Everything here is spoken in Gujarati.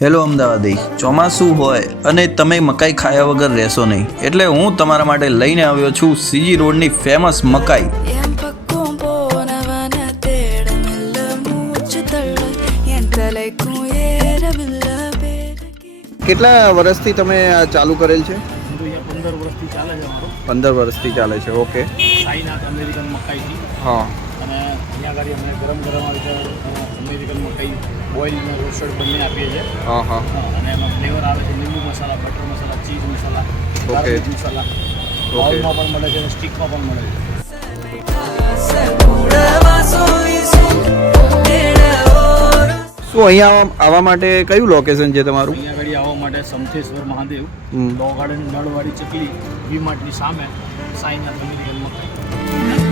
હેલો અમદાવાદી, ચોમાસું હોય અને તમે મકાઈ ખાયા વગર રહેશો નહીં, એટલે હું તમારા માટે લઈને આવ્યો છું સીજી રોડની ફેમસ મકાઈ. કેટલા વર્ષથી તમે આ ચાલુ કરેલ છે? 15 વર્ષથી ચાલે છે અમારું. 15 વર્ષથી ચાલે છે. ઓકે. સાઈનાથ અમેરિકન મકાઈથી. હા. અને અહીંયા આગળ અમે ગરમ આવી રીતે અમેરિકન મકાઈ બોઇલ અને રોસ્ટેડ બંને આપીએ છીએ. હા હા. અને એમાં ફ્લેવર આવે છે લીંબુ મસાલા, બટર મસાલા, ચીઝ મસાલા, ગાર્લિક મસાલા. બાઉલમાં પણ મળે છે, સ્ટીકમાં પણ મળે છે. શું અહીંયા આવવા માટે કયું લોકેશન છે તમારું? અહીંયા આગળ આવવા માટે સમથેશ્વર મહાદેવ, લો ગાર્ડન નળવાડી ચકલી, વી માર્ટની સામે સાઈનાથ અમેરિકન મકાઈ.